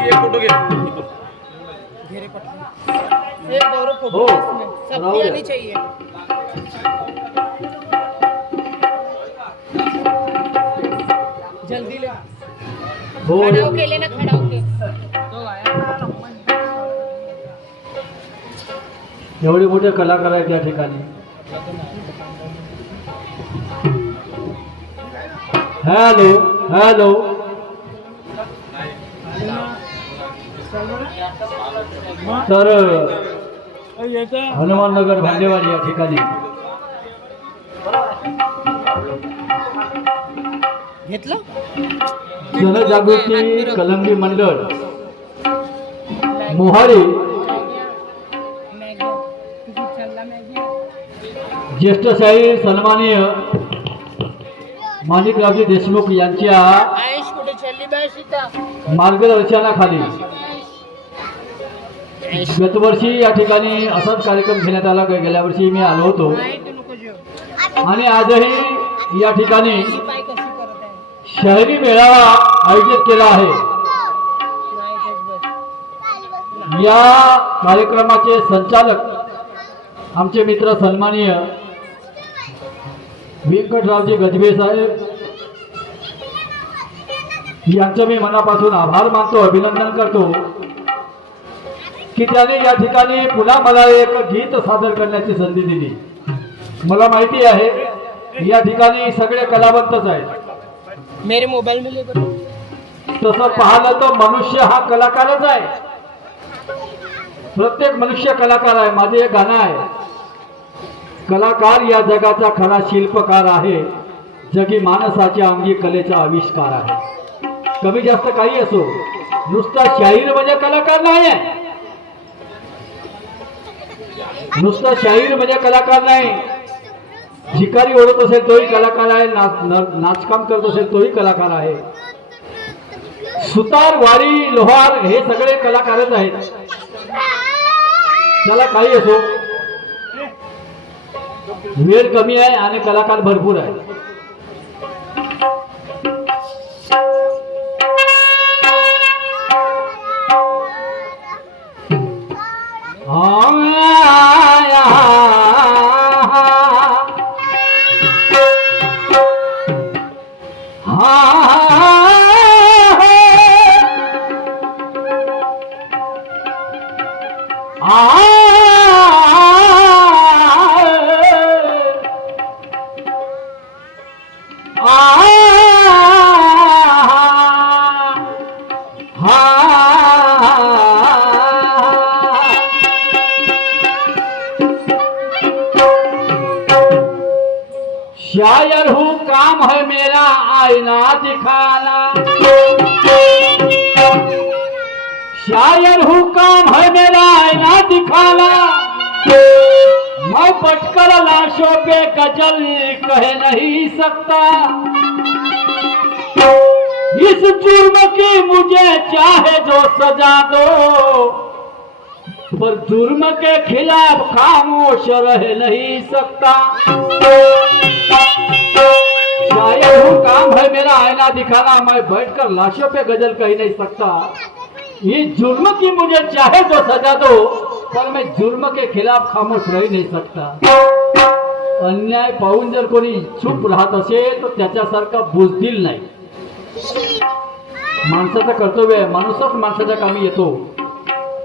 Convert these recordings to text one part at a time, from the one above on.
एक फोटो घे एक गौरव फोटो इसमें सबकी आनी चाहिए। जल्दी ले खड़ा होके लेना, खड़ा होके एवढे मोठे कलाकार आहेत या ठिकाणी। हॅलो हॅलो तर हनुमाननगर भांडेवाडी या ठिकाणी घेतलं जनजागृती कलंगी मंडळ मोहाडी ज्येष्ठ शाहीर सन्माननीय माणिकरावजी देशमुख यांच्या मार्गदर्शनाखाली गतवर्षी या ठिकाणी असाच कार्यक्रम घेण्यात आला। गेल्या वर्षी मी आलो होतो आणि आजही या ठिकाणी शहरी मेळावा आयोजित केला आहे। या कार्यक्रमाचे संचालक आमचे मित्र सन्माननीय व्यंकटरावजी गजबे साहेब यांचं मी मनापासून आभार मानतो, अभिनंदन करतो की त्याने या ठिकाणी पुन्हा मला एक गीत सादर करण्याची संधी दिली। मला माहिती आहे या ठिकाणी सगळे कलावंतच आहेत। मेरे मोबाईल में ले तसं पाहिलं तर मनुष्य हा कलाकारच आहे, प्रत्येक मनुष्य कलाकार आहे। माझे एक गाणं आहे, कलाकार या जगाचा खरा शिल्पकार आहे, जगी माणसाच्या अंगी कलेचा आविष्कार आहे। कमी जास्त काही असो, नुसता शाहीर म्हणजे कलाकार नाही आहे, नुसता शाहीर म्हणजे कलाकार नाही। भिकारी ओढत असेल तोही कलाकार आहे, नाचकाम करत असेल तोही कलाकार आहे। सुतार वारी लोहार हे सगळे कलाकारच आहेत। त्याला काही असो, वेळ कमी आहे आणि कलाकार भरपूर आहे। शायर हूँ काम है मेरा आईना दिखाना, शायर हूँ काम है मेरा आईना दिखाना, मैं पटकर लाशों पे गजल कह नहीं सकता, इस जुर्म की मुझे चाहे जो सजा दो, पर जुर्म के खिलाफ खामोश रह नहीं सकता। शायर हूँ काम है मेरा आईना दिखाना, मैं बैठकर लाशों पे गजल कह नहीं सकता, ये जुर्म की मुझे चाहे तो सजा दो, पर मैं जुर्म के खिलाफ खामोश रह नहीं सकता। अन्याय पाहून जर कोणी चूप राहत असेल तर त्याच्यासारखा बुजदिल नाही। माणसाचं कर्तव्य आहे, माणूसच माणसाच्या कामी येतो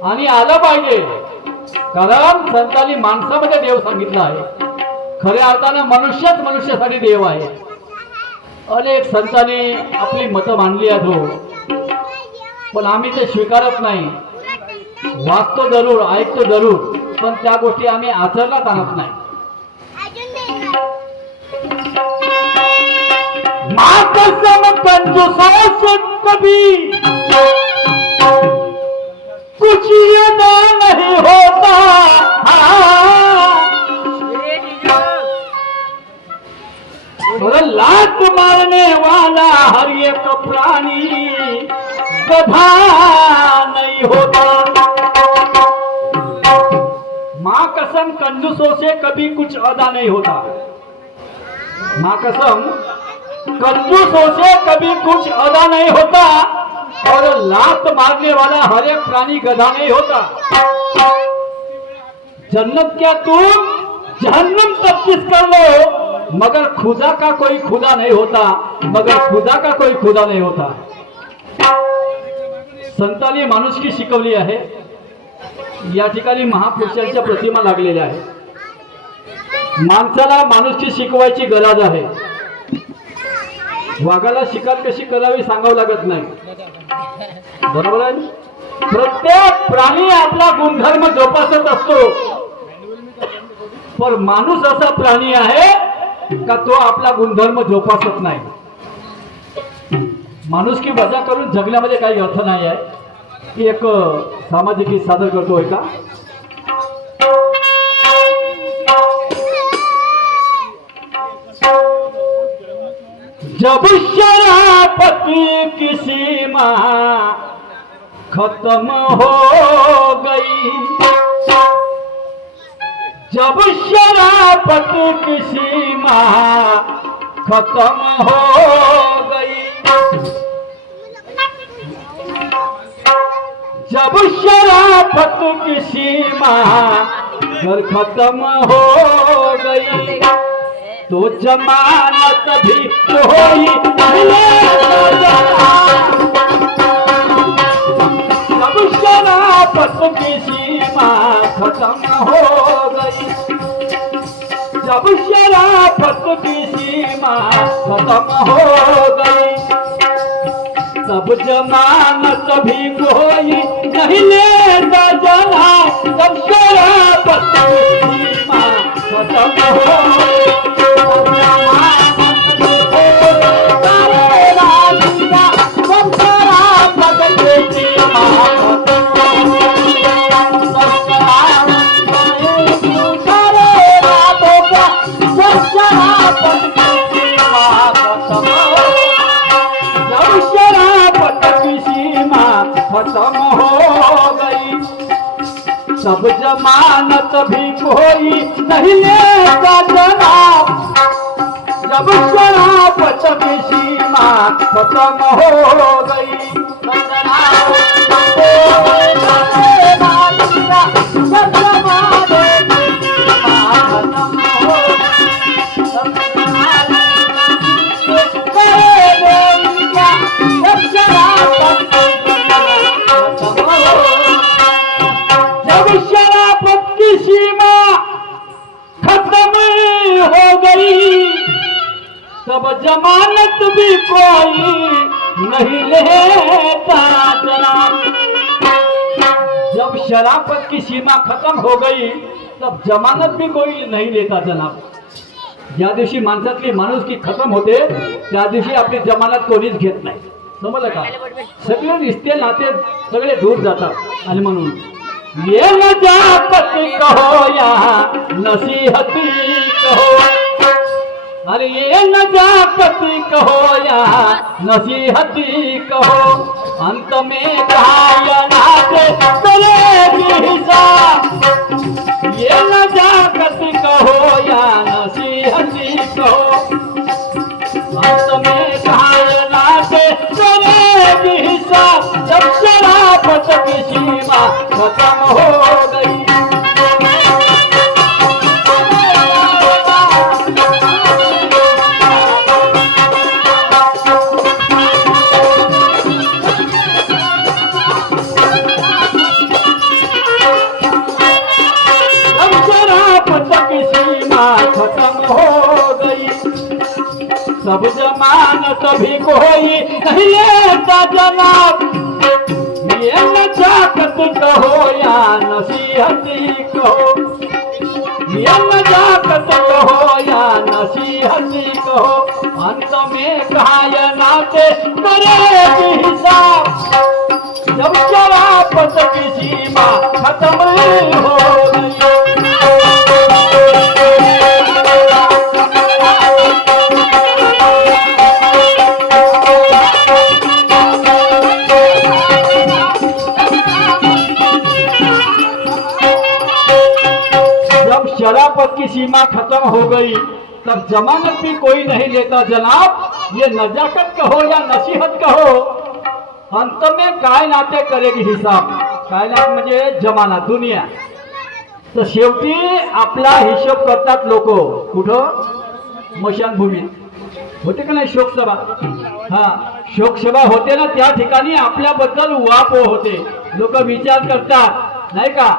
आणि आलं पाहिजे, कारण संतांनी माणसामध्ये देव सांगितलं आहे। खऱ्या अर्थानं मनुष्यच मनुष्यासाठी देव आहे। अनेक संतांनी आपली मतं मांडली आहेत हो, पण आम्ही ते स्वीकारत नाही। वाचतो जरूर, ऐकतो जरूर, पण त्या गोष्टी आम्ही आचरणात आणत नाही। कसम कंजूसों से कभी कुछ अदा नहीं होता, और लात मारने वाला हर एक प्राणी गधा नहीं होता। माँ कसम कंजूसों से कभी कुछ अदा नहीं होता। माँ कसम कंजूसों से कभी कुछ अदा नहीं होता और लात मारने वाला हर एक प्राणी गधा नहीं होता। जन्नत क्या तुम जहन्नम तफ्तीश कर लो, मगर खुदा का कोई खुदा नहीं होता, मगर खुदा का कोई खुदा नहीं होता। संतांनी माणुसकी शिकवली आहे। या ठिकाणी महापुरुषांच्या प्रतिमा लागलेल्या आहे। माणसाला माणुसकी शिकवायची गरज आहे। वाघाला शिकार कशी करावी सांगावं लागत नाही, बरोबर आहे? प्रत्येक प्राणी आपला गुणधर्म जोपासत असतो, पण माणूस असा प्राणी आहे का तो आपला गुणधर्म जोपासत नाही। माणुसकी वजा करून जगण्यामध्ये काही अर्थ नाही आहे। की एक सामाजिक गीत सादर करतोय का? जब शराफत की सीमा खत्म हो गई, जब शराफत की सीमा खत्म हो गई, जब शराफत की सीमा घर खत्म हो गई, तो जमानत भी कोई जब शराफत की सीमा खत्म हो गई, जब शराफत की सीमा खत्म हो गई, तब जमानत भी कोई नहीं लेता जना, तब शराफत की सीमा खत्म हो गई, तब जमानत भी कोई नहीं लेता, तब शराफत की सीमा खत्म हो गई, तब शराफत की सीमा खत्म हो खत्म हो गई, सब जमानत भी कोई नहीं लेता जनाब, जब शराफत की सीमा खत्म हो गई, तब जमानत भी कोई नहीं लेता जनाब। जब शराफत की सीमा खत्म हो गई तब जमानत भी कोई नहीं लेता जनाब। ज्या दिवशी माणसातली माणुसकी खत्म होते त्या दिवशी आपली जमानत कोणीच घेत नाही, समजलं का? सगळे रिश्ते नाते सगळे दूर जातात। आणि म्हणून ये नजाकती कहो या नसीहती कहो, अरे ये नजाकती कहो या नसीहती कहो, अंत में कायनात चलेगी हिसाब। ये नजाकती कहो या नसीहती कहो, अंत में कायनात चलेगी हिसाब। जब शराफत की सीमा खत्म हो गई, सब जमानत भी कोई नहीं लेता जनाब। ये नजाकत कहो या नसीहती कहो, ये नजाकत कहो या नसीहती कहो, अंत में कायनात करेगी हिसाब। जब शराफत की सीमा खत्म हो गई, शराफत की सीमा खत्म हो गई तब जमानत भी कोई नहीं लेता जनाब। ये नजाकत कहो या नसीहत कहो, अंत में कायनाते करेगी हिसाब. कायनात म्हणजे जमाना, दुनिया. तर शेवटी आपला हिशोब करतात लोक. कुठं? मशानभूमीत होते का नाही शोकसभा? हा, शोकसभा होते ना, त्या ठिकाणी आपल्याबद्दल उहापोह होते. लोक विचार करतात नाही का,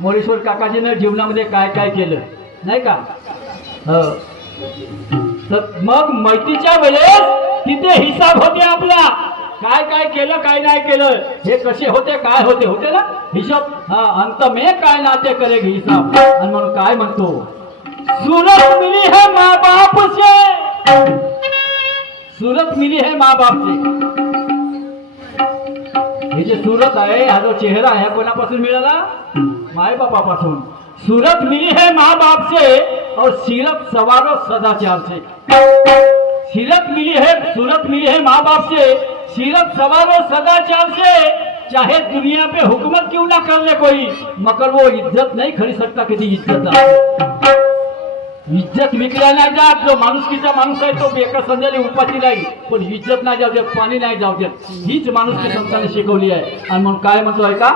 मोरेश्वर काकाजीनं जीवनामध्ये काय काय केलं नाही का. तर मग मैतीच्या वेळेस तिथे हिसाब होते आपला, काय काय केलं काय नाही केलं, हे कसे होते काय होते, होते ना हिशोब. हा, अंत में काय नाते करेगी हिसाब. आणि म्हणून काय म्हणतो, सूरत मिली है माँ बाप से, सूरत मिली है माँ बाप से. हे जे सूरत आहे, हा जो चेहरा आहे, कोणापासून मिळाला? माय बापापासून. सूरत मिली है माँ बाप से और सीरत सवारो सदाचार से. सीरत मिली है माँ बाप से, सीरत सवारो सदाचार से. चाहे दुनिया पे हुकूमत क्यों ना कर ले कोई, मगर वो इज्जत नहीं खरीद सकता किसी इज्जत. इज्जत विकल्या नाही जात. जो माणुसकीचा माणूस आहे तो एका संध्याने उपाशी नाही, पण इज्जत नाही जाऊ देत, पाणी नाही जाऊ देत. हीच माणुसकी संतांनी शिकवली आहे. आणि म्हणून काय म्हणतोय का,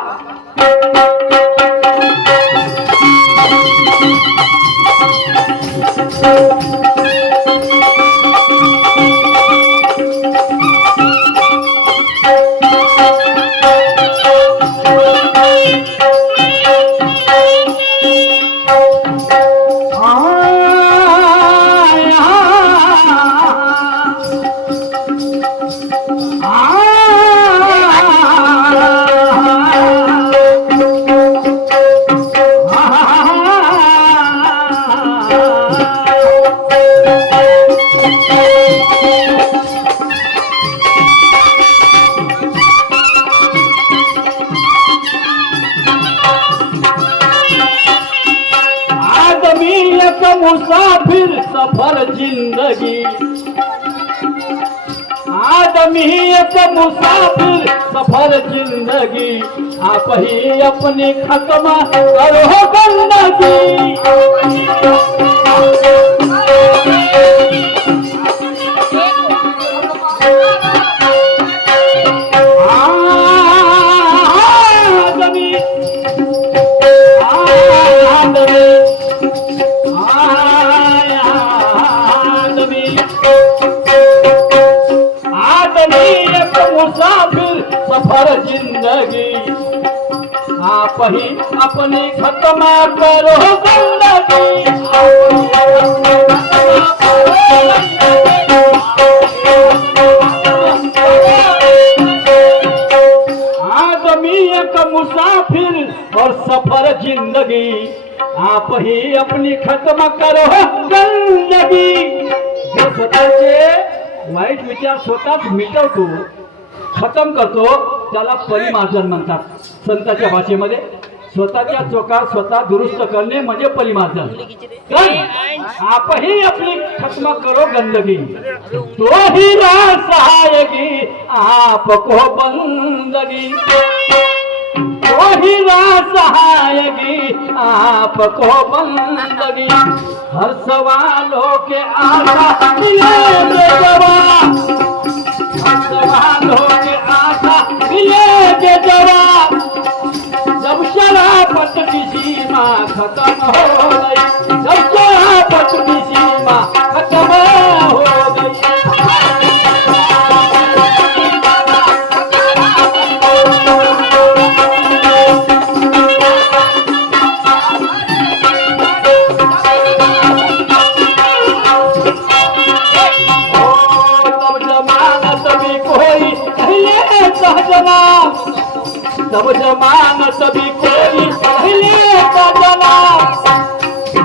मुसाफिर सफर जिंदगी. आदमी एक मुसाफिर सफर जिंदगी, आप ही अपनी खत्म करो गंदगी. मुसाफिर सफर जिंदगी, आप ही अपनी खत्म करो गंदगी. आदमी एक मुसाफिर और सफर जिंदगी, आप ही अपनी खत्म करो गंदगी. जो स्वतःचे वाईट विचार स्वतःच मिटवतो, खतम करतो, त्याला परिमार्जन म्हणतात संतांच्या भाषेमध्ये. स्वतःच्या चोका स्वतः दुरुस्त करणे म्हणजे परिमार्जन. आप ही अपनी खत्म करो गंदगी, तो ही सहायगी आपको बंदगी. तो ही सहायगी आपको बंदगी. हर सवालों के आशा ये जवाब, सवालों के आशा ये जवाब. जब शराफत की सीमा खत्म हो गई, जब शराफत की सीमा खत्म हो गई. तब जमानत भी कोई पहले का जवाब.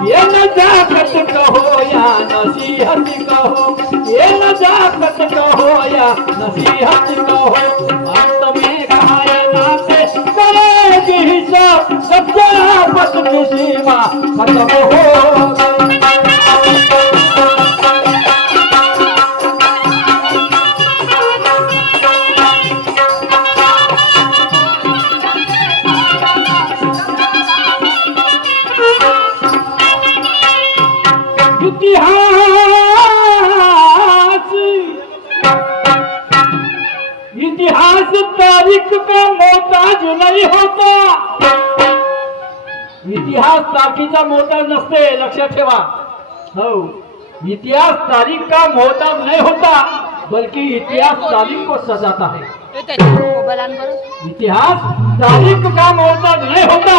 ये नजाकत कहो या नसीहत कहो, ये नजाकत कहो या नसीहत कहो. अंत में कायनात करेगी हिसाब, जब शराफत की सीमा खत्म हो गई. इतिहास इतिहास तारीख का मोहताज नहीं होता. इतिहास तारखीचा मोहताज नसते, लक्षात ठेवा. हो, इतिहास तारीख का मोहताज नहीं होता बल्कि इतिहास तारीख को सजाता है. ते त्याच्या मोबाईल आण बरं. इतिहास तारीख का मोहताज नहीं होता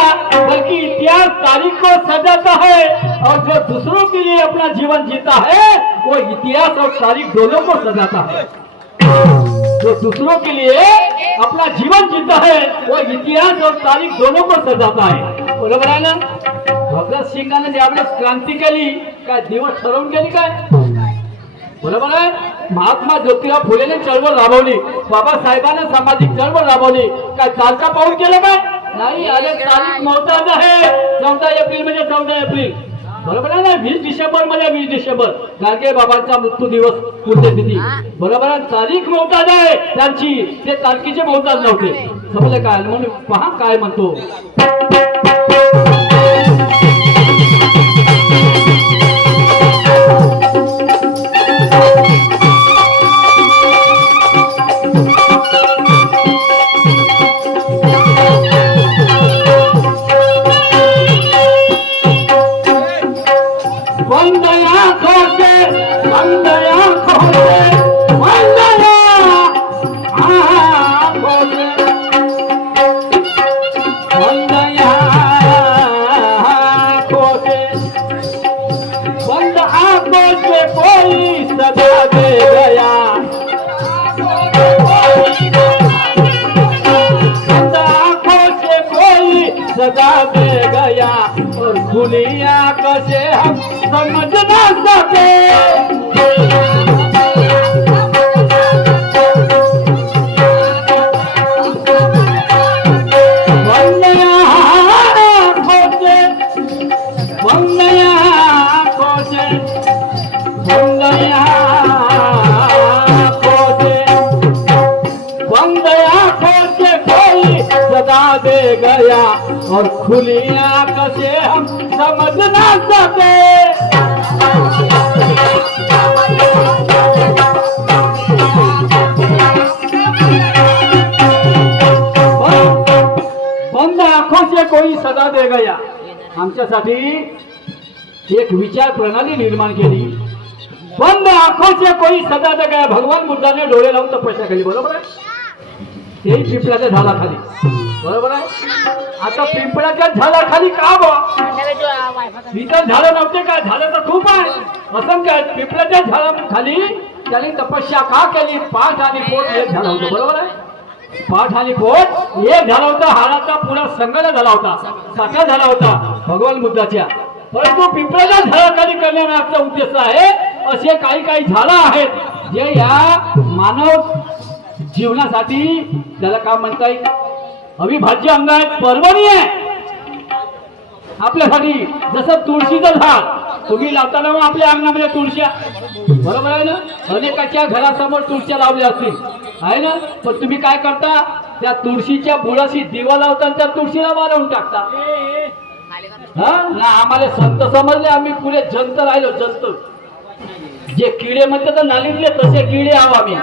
बल्कि इतिहास तारीख को सजाता है. और जो दूसरों के लिए अपना जीवन जीता है वो इतिहास और तारीख दोनों को सजाता है. जो दूसरों के लिए अपना जीवन जीता है वो इतिहास और तारीख दोनों को सजाता है. बरोबर आहे ना. भगतसिंगाने ज्यावेळेस क्रांती केली काय दिवस ठरवून गेली काय. बरोबर आहे. महात्मा ज्योतिराव फुलेने चळवळ राबवली, बाबासाहेबांना सामाजिक चळवळ राबवली, काय तारखा पाहून केलं काय नाही. अरे तारीख मोहताज आहे. 14 एप्रिल म्हणजे 14 एप्रिल. बरोबर आहे ना. 20 डिसेंबर म्हणजे 20 डिसेंबर गाडगे बाबांचा मृत्यू दिवस पुण्यतिथी. बरोबर आहे. तारीख मोहताज आहे त्यांची, ते तारखेचे मोहताज नव्हते. समजलं काय. म्हणून पहा काय म्हणतो. सजा दे गया और खुली आंखों से हम समझ ना सके. सजा दे गया और खुली आंखों से हम समझ ना सके. बंद आंखों से कोई सजा दे गया. आमच्यासाठी एक विचार प्रणाली निर्माण केली. बंद आंखों से कोई सजा दे गया. भगवान बुद्धाने डोळे लावून तपस्या केली. बरोबर आहे. तेही पिंपळाच्या झाडाखाली. बरोबर आहे. आता पिंपळाच्या झाडाखाली का बा. इतर झाडं नव्हते का. झाडं तर खूप आहे. असंख्य आहेत. पिंपळाच्या झाडाखाली त्याने तपस्या का केली. पाठ आणि पोट एक झालं होतं. बरोबर आहे. पाठ आणि पोट एक झाला होता. हाडाचा पुरा संगम झाला होता, साठा झाला होता भगवान बुद्धाच्या. परंतु पिंपळाच्या झाडाखाली करण्यामागचा उद्देश आहे असे काही काही झाडं आहेत जे या मानव जीवनासाठी त्याला काय म्हणता येईल अविभाज्य अंग आहे, पर्वणी आहे आपल्यासाठी. जसं तुळशीचं झाड तुम्ही लावताना आपल्या अंगणामध्ये तुळशी, बरोबर आहे ना. अनेकाच्या घरासमोर तुळशी लावल्या असतील आहे ना. पण तुम्ही काय करता त्या तुळशीच्या बुडाशी दिवा लावता त्या तुळशीला वाळवून टाकता. हा ना. आम्हाला संत समजले, आम्ही पुढे जंत राहिलो. जंत जे किडे म्हणतात तर नालीतले तसे किडे आहो आम्ही.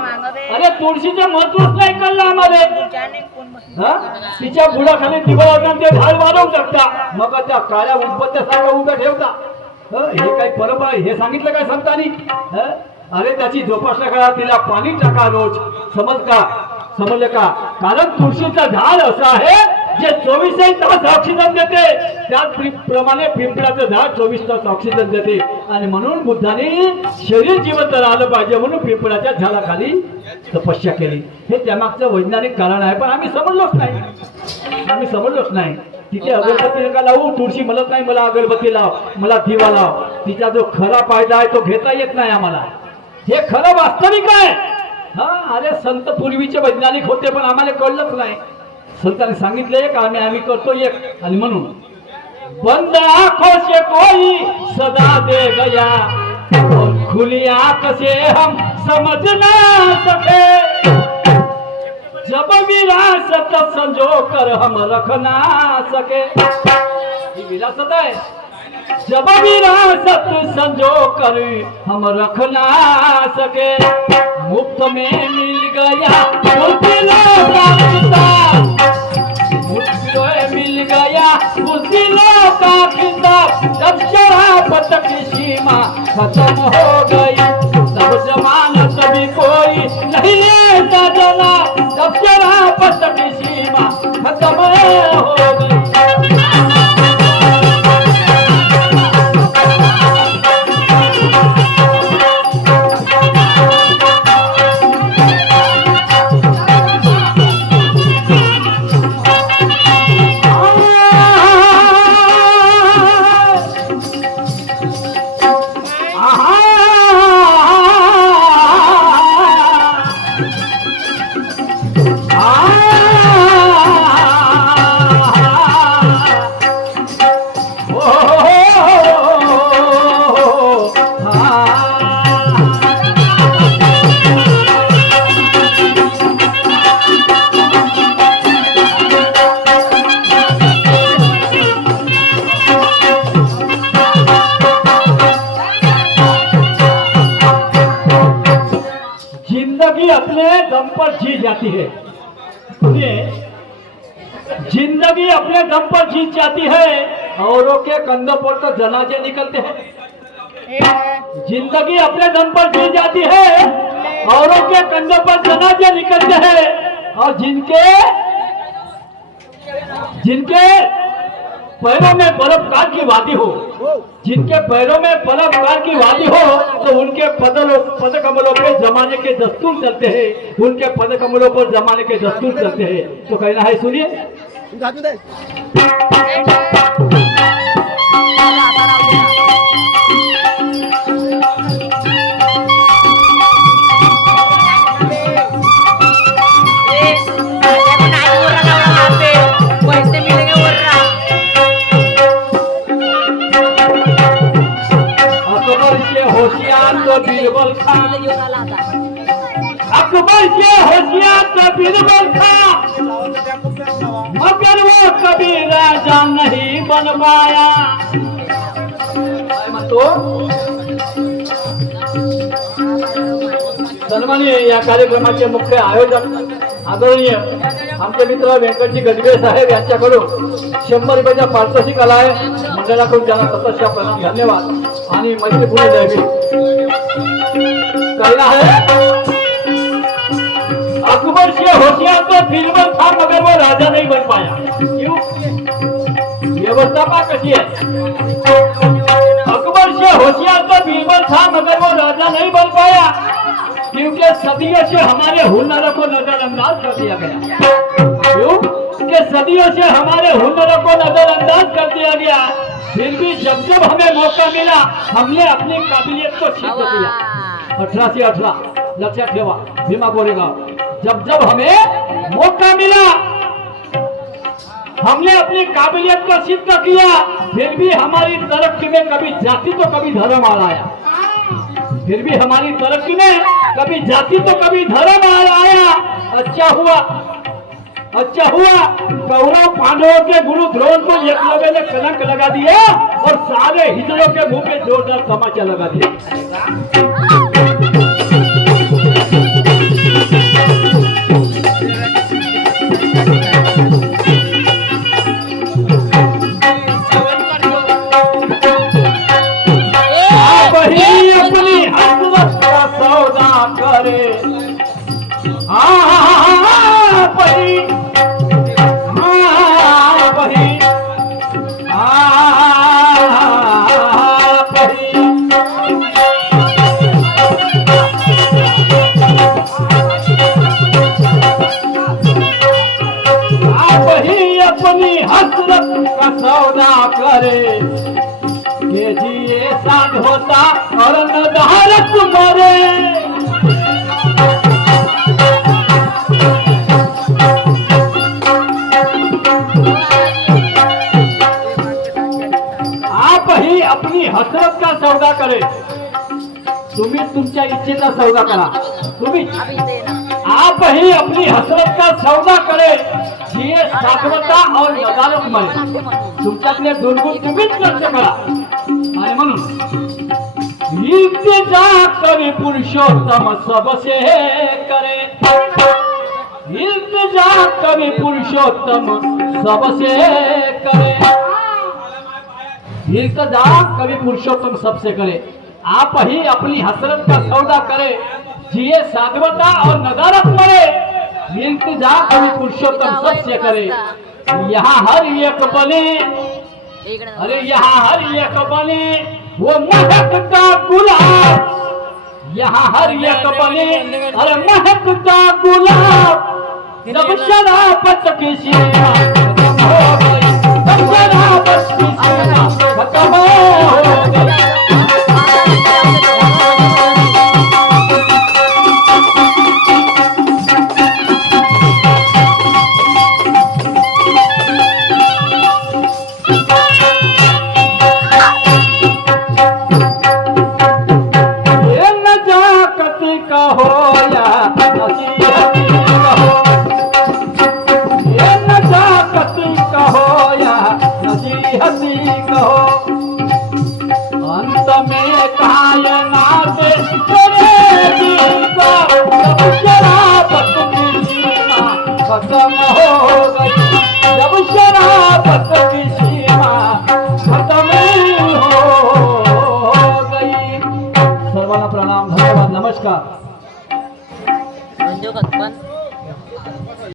अरे तुळशीचं महत्वच नाही कळलं आम्हाला. तिच्या बुडाखाली दिवा लावता ते झाड वाढवून टाकता. मग त्या काळ्या उदबत्त्यासारखं उभं ठेवता. हे काही परंपरा हे सांगितलं काय संतांनी. अरे त्याची जोपासना करा, तिला पाणी टाका रोज. समजलं का. कारण तुळशीचं झाड असं आहे जे 24 तास ऑक्सिजन देते. त्याचप्रमाणे पिंपळाचं झाड 24 तास ऑक्सिजन देते. आणि म्हणून बुद्धाने शरीर जिवंत राहिलं पाहिजे म्हणून पिंपळाच्या झाडाखाली तपस्या केली. हे त्यामागचं वैज्ञानिक कारण आहे. पण आम्ही समजलोच नाही. तिथे अगरबत्ती नका लावू. तुळशी म्हणत नाही मला अगरबत्ती लाव, मला दिवा लाव. तिचा जो खरा फायदा आहे तो घेता येत नाही आम्हाला. हे खरं वास्तविक आहे. अरे संत पूर्वीचे वैज्ञानिक होते पण आम्हाला कळलंच नाही. संतांनी सांगितलं एक, आम्ही करतो एक. आणि म्हणून बंद आंखों से कोई सदा दे गया और खुली आंख से हम समझ ना सके. जब विरासत संजो कर हम रख ना सके. ही विरासत आहे. जब विरासत संजो कर हम रख ना सके. मुफ्त में मिल गया सीमा खत्म हो गई, सब जमानत भी कोई नहीं लेता चला, जब शराफत की सीमा खत्म हो गई। जिंदगी अपने दम पर जी जाती है, जिंदगी अपने दम पर जीत जाती है, औरों के कंधों पर तो जनाजे निकलते हैं। जिंदगी अपने दम पर जी जाती है, औरों के कंधों पर जनाजे निकलते हैं, और जिनके पैरों में बर्फकार की वादी हो, जिनके पैरों में बर्फकार की वादी हो, तो उनके पद कमलों पे जमाने के दस्तूर चलते हैं, उनके पद कमलों पर जमाने के दस्तूर चलते हैं। तो कहना है, सुनिए। होशियार तो बीरबल था, अकबर के होशियार तो बीरबल था, मगर वो कभी राजा नहीं बन पाया। तो सन्माननीय या कार्यक्रमाचे मुख्य आयोजक आदरणीय आमचे मित्र व्यंकटजी गजबे साहेब यांच्याकडून 100 रुपयाच्या पारितोषिक आला आहे। मंडळाकडून त्यांना सतत प्रणाम, धन्यवाद आणि मैत्रीपूर्ण जयभीम। कहना है, अकबर से होशियार तो बीरबल था, मगर वो राजा नहीं बन पाया। क्यों? व्यवस्था पा कशी है। अकबर से होशियार तो बीरबल था, मगर वो राजा नहीं बन पाया, क्योंकि सदियों से हमारे हुनरों को नजरअंदाज कर दिया गया। क्यों? कि सदियों से हमारे हुनरों को नजरअंदाज कर दिया गया, फिर भी जब जब हमें मौका मिला, हमने अपनी काबिलियत को सिद्ध किया। 18 से 18 लक्षात ठेवा, भीमा कोरेगाव। जब जब हमें मौका मिला, हमने अपनी काबिलियत को सिद्ध किया, फिर भी हमारी तरक्की में कभी जाति तो कभी धर्म आ आया, फिर भी हमारी तरक्की में कभी जाति तो कभी धर्म आ आया। अच्छा हुआ कौरव पांडवों के गुरु द्रोण को एकलव्य ने कलंक लगा दिया, और सारे हिजड़ों के मुंह पे जोरदार तमाचा लगा दिया। अपनी हसरत का सौदा करे, अपनी हसरत का सौदा करे, के जिए साध होता और नदारत करे। आप ही अपनी हसरत का सौदा करे, तुम्ही तुमच्या इच्छेचा सौदा करा। तुम्ही आप ही अपनी हसरत का सौदा करे, जिए साधवता और नदारत मध्ये तुमच्यातले दुर्गुण तुम्हीच लक्ष करा। आणि म्हणून इल्तिजा करी पुरुषोत्तम सबसे करे, इल्तिजा करी पुरुषोत्तम सबसे करे। इल्तजा कवि पुरुषोत्तम सबसे करे, आप ही अपनी हसरत का सौदा करे, जिए साधवता और नदारत मरे। इल्तजा कवि पुरुषोत्तम सबसे करे, यहाँ हर एक बने, अरे यहाँ हर एक बने वो महकता गुलाब, यहाँ हर एक बने अरे महकता गुलाब। जब शराबत की सीमा खत्म हो गई, जब शराबत की सीमा खत्म हो गई। ये नजाकत का हो या नसीहत का हो, ये नजाकत का हो या नसीहत का हो, अंत में कायनात करेगी सब, जब शराबत की सीमा खत्म हो गई, जब शराबत की सीमा खत्म हो गई। सर्वांना प्रणाम, धन्यवाद, नमस्कार।